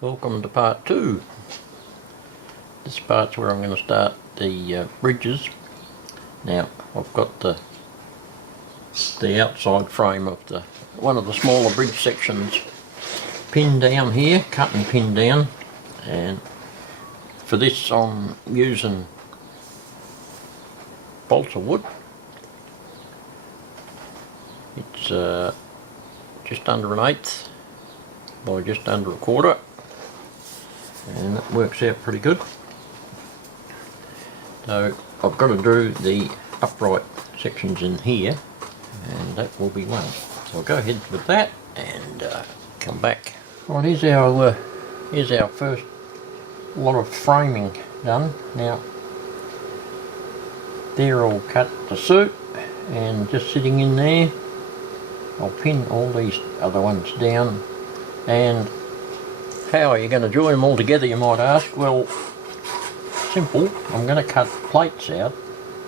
Welcome to part 2. This part's where I'm going to start the bridges. Now I've got the outside frame of one of the smaller bridge sections pinned down here, cut and pinned down, and for this I'm using balsa wood. It's just under an eighth by just under a quarter, and that works out pretty good. So I've got to do the upright sections in here, and that will be one. So I'll go ahead with that and come back. Right, here's our first lot of framing done. Now they're all cut to suit and just sitting in there. I'll pin all these other ones down. And how are you going to join them all together, you might ask? Well, simple. I'm going to cut plates out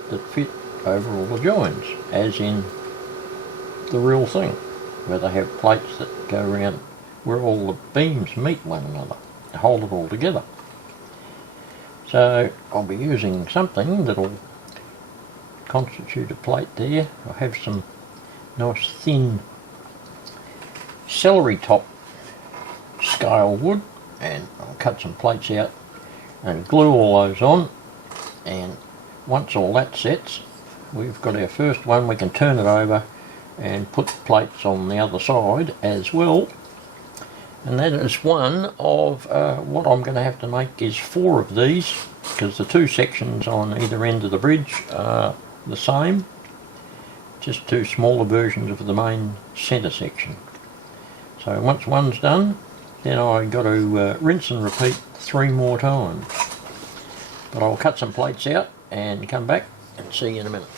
that fit over all the joins, as in the real thing, where they have plates that go around where all the beams meet one another to hold it all together. So I'll be using something that'll constitute a plate there. I have some nice thin celery top scale wood, and I'll cut some plates out and glue all those on, and once all that sets, we've got our first one. We can turn it over and put plates on the other side as well, and that is one of what I'm going to have to make is 4 of these, because the 2 sections on either end of the bridge are the same, just 2 smaller versions of the main centre section. So once one's done, then I've got to rinse and repeat 3 more times. But I'll cut some plates out and come back and see you in a minute.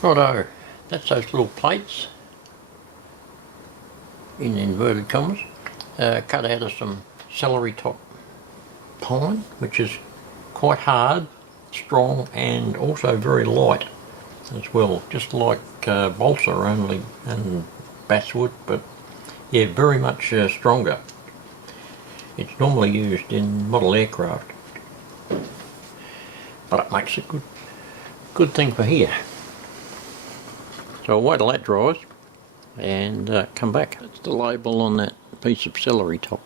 Righto, that's those little plates, in inverted commas, cut out of some celery top pine, which is quite hard, strong, and also very light as well, just like balsa only and basswood, but yeah, very much stronger. It's normally used in model aircraft, but it makes a good thing for here. So I'll wait till that dries and come back. That's the label on that piece of celery top.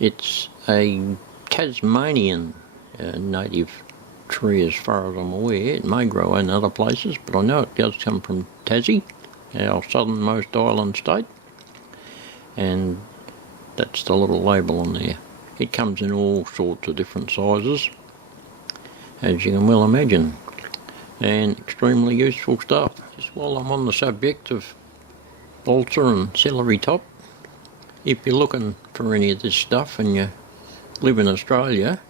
It's a Tasmanian native tree as far as I'm aware. It may grow in other places, but I know it does come from Tassie, our southernmost island state, and that's the little label on there. It comes in all sorts of different sizes, as you can well imagine, and extremely useful stuff. Just while I'm on the subject of balsa and celery top, if you're looking for any of this stuff and you live in Australia,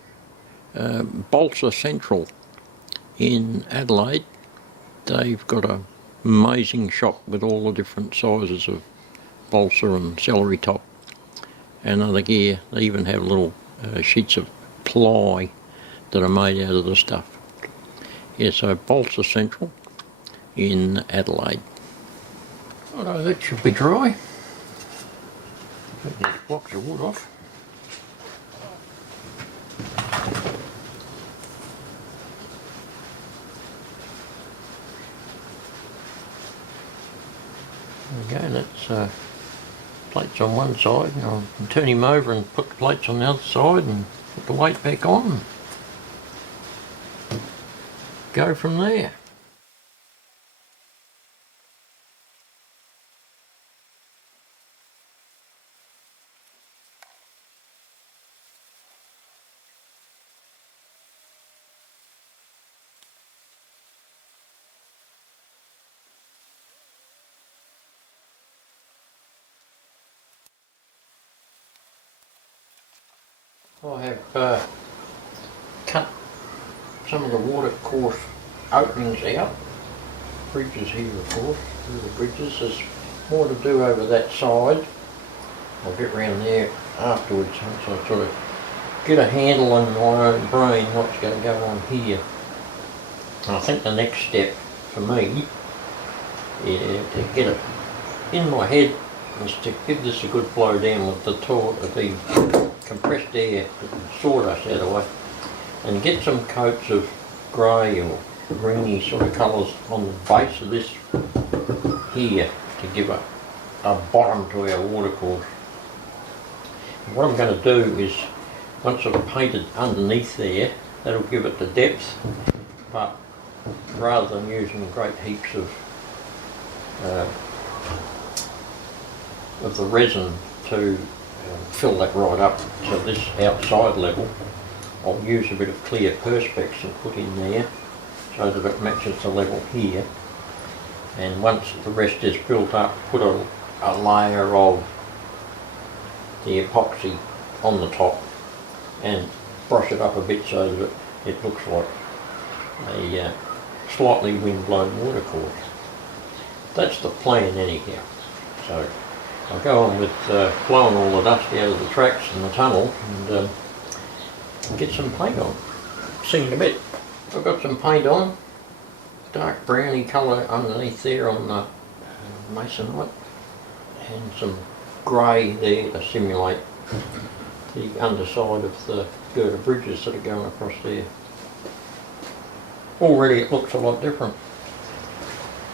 Balsa Central in Adelaide, they've got an amazing shop with all the different sizes of balsa and celery top and other gear. They even have little sheets of ply that are made out of the stuff. Yeah, so Balsa Central in Adelaide. Righto, that should be dry. Take these blocks of wood off. There we go, that's plates on one side, and I'll turn him over and put the plates on the other side and put the weight back on. Go from there. I have cut some of the watercourse openings out, bridges here of course, through the bridges. There's more to do over that side. I'll get round there afterwards once I sort of get a handle on my own brain what's going to go on here. And I think the next step for me is to get it in my head is to give this a good blow down with the compressed air, sawdust out of the way, and get some coats of grey or greeny sort of colours on the base of this here to give a bottom to our watercourse. And what I'm going to do is, once I've painted underneath there, that'll give it the depth, but rather than using great heaps of the resin to fill that right up to this outside level, I'll use a bit of clear perspex and put in there so that it matches the level here, and once the rest is built up, put a layer of the epoxy on the top and brush it up a bit so that it looks like a slightly wind-blown watercourse. That's the plan anyhow. So I'll go on with blowing all the dust out of the tracks and the tunnel and get some paint on. See you in a bit. I've got some paint on, dark browny colour underneath there on the masonite, and some grey there to simulate the underside of the girder bridges that are going across there. Already it looks a lot different.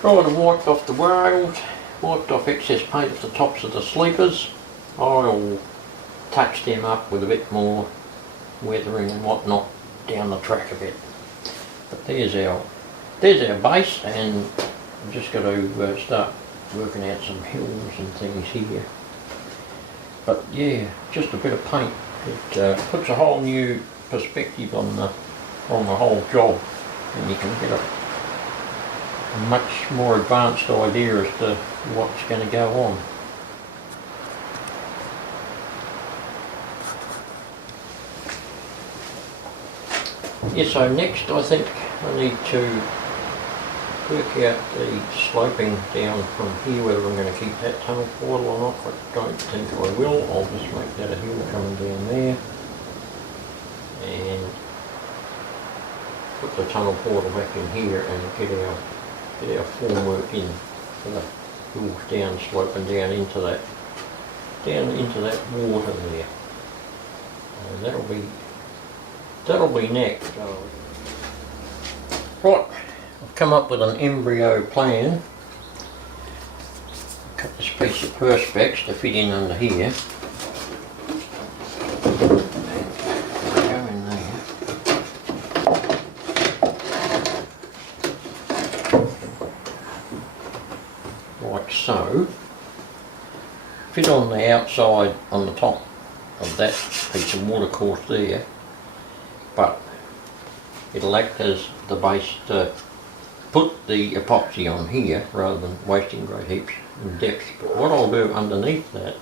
Right, I've wiped off the rails, wiped off excess paint off the tops of the sleepers. I'll touch them up with a bit more weathering and whatnot down the track a bit. But there's our base, and I've just got to start working out some hills and things here. But yeah, just a bit of paint. It puts a whole new perspective on the whole job, and you can get a much more advanced idea as to what's going to go on. Yeah, so next I think I need to work out the sloping down from here, whether I'm going to keep that tunnel portal or not. I don't think I will. I'll just make that a hill coming down there and put the tunnel portal back in here and get our formwork in for the hills down, sloping down into that water there. And that'll be next. Right, I've come up with an embryo plan. Cut this piece of perspex to fit in under here. Go in there. Like so. Fit on the outside on the top of that piece of watercourse there, but it'll act as the base to put the epoxy on here rather than wasting great heaps in depth. But what I'll do underneath that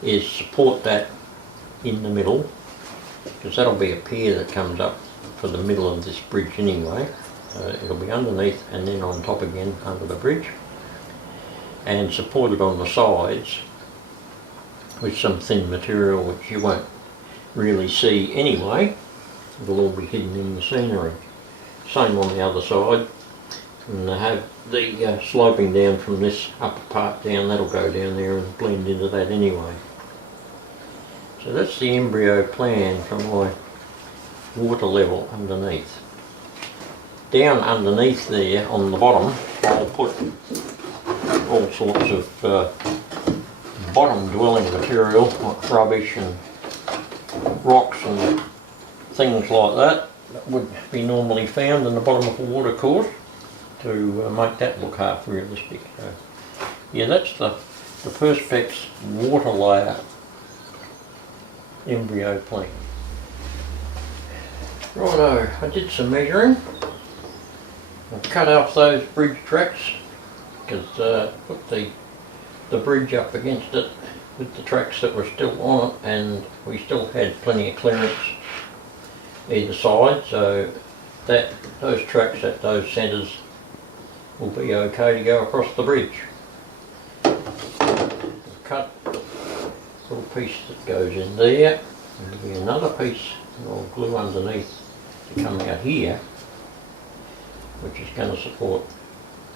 is support that in the middle, because that'll be a pier that comes up for the middle of this bridge anyway. It'll be underneath and then on top again under the bridge, and supported on the sides with some thin material which you won't really see anyway. It'll all be hidden in the scenery. Same on the other side, and they have the sloping down from this upper part down, that'll go down there and blend into that anyway. So that's the embryo plan for my water level underneath. Down underneath there on the bottom I'll put all sorts of bottom dwelling material like rubbish and rocks and things like that would be normally found in the bottom of a watercourse to make that look half realistic. So, yeah, that's the Perspex water layer embryo plan. Righto, I did some measuring. I cut off those bridge tracks because put the bridge up against it with the tracks that were still on it, and we still had plenty of clearance either side, so that those tracks at those centres will be okay to go across the bridge. Cut a little piece that goes in there, and there'll be another piece that I'll glue underneath to come out here, which is going to support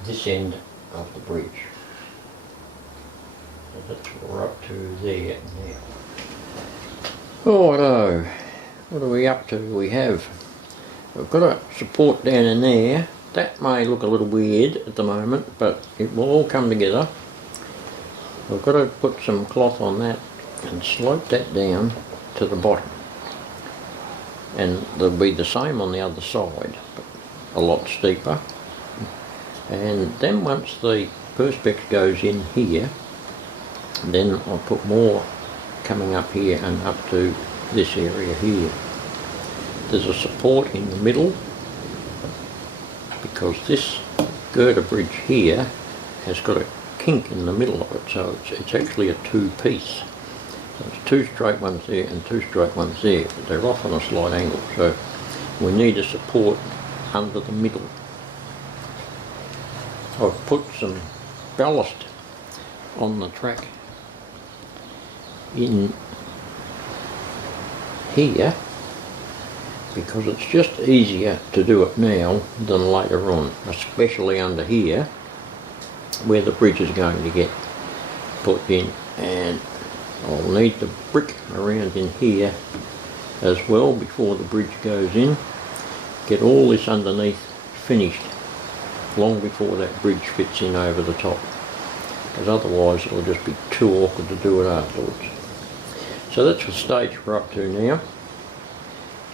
this end of the bridge. So that's what we're up to there now. Oh no, what are we up to? We've got a support down in there. That may look a little weird at the moment, but it will all come together. We've got to put some cloth on that and slope that down to the bottom. And there'll be the same on the other side, but a lot steeper. And then once the Perspex goes in here, then I'll put more coming up here and up to this area here. There's a support in the middle because this girder bridge here has got a kink in the middle of it, so it's actually a two-piece. So it's two straight ones there and two straight ones there, but they're off on a slight angle, so we need a support under the middle. I've put some ballast on the track in here because it's just easier to do it now than later on, especially under here where the bridge is going to get put in. And I'll need the brick around in here as well before the bridge goes in. Get all this underneath finished long before that bridge fits in over the top, because otherwise it'll just be too awkward to do it afterwards. So that's the stage we're up to now.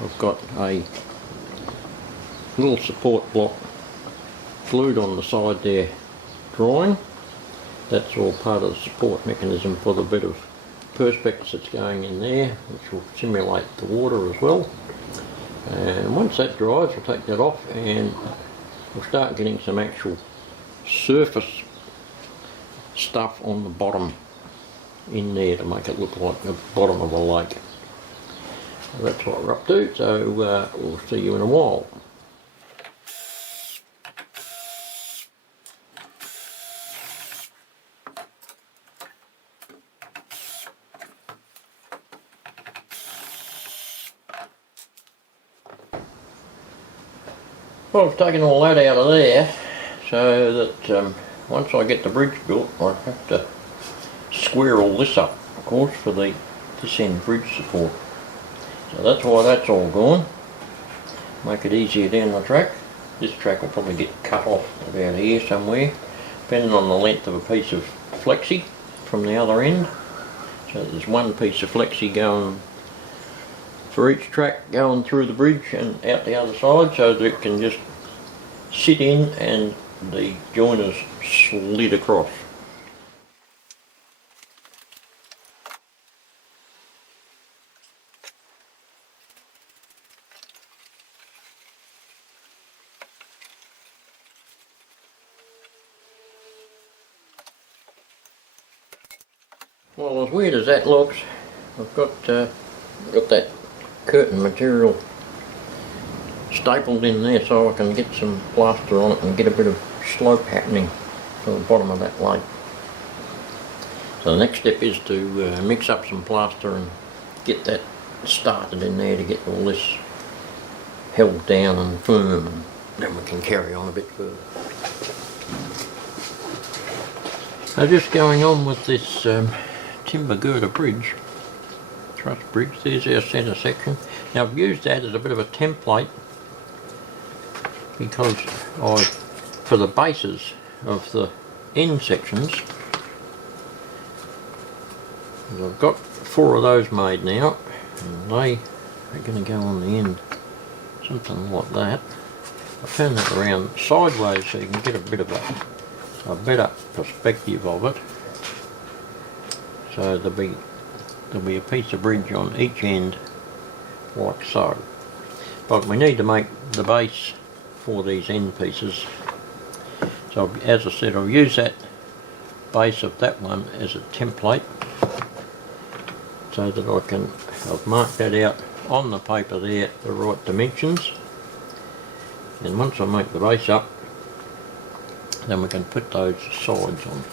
I've got a little support block glued on the side there drying. That's all part of the support mechanism for the bit of Perspex that's going in there, which will simulate the water as well. And once that dries, we'll take that off and we'll start getting some actual surface stuff on the bottom in there to make it look like the bottom of a lake. So that's what we're up to, so we'll see you in a while. Well, I've taken all that out of there so that once I get the bridge built, I have to square all this up, of course, for this end bridge support. So that's why that's all gone. Make it easier down the track. This track will probably get cut off about here somewhere, depending on the length of a piece of flexi from the other end. So there's one piece of flexi going for each track going through the bridge and out the other side, so that it can just sit in and the joiners slid across. Well, as weird as that looks, I've got that curtain material stapled in there so I can get some plaster on it and get a bit of slope happening to the bottom of that lake. So the next step is to mix up some plaster and get that started in there to get all this held down and firm, and then we can carry on a bit further. So just going on with this timber girder bridge, truss bridge, there's our centre section. Now I've used that as a bit of a template because for the bases of the end sections. And I've got 4 of those made now, and they are going to go on the end, something like that. I turn that around sideways so you can get a bit of a better perspective of it. So there'll be a piece of bridge on each end, like so. But we need to make the base for these end pieces. So as I said, I'll use that base of that one as a template, so that I've marked that out on the paper there, the right dimensions. And once I make the base up, then we can put those sides on.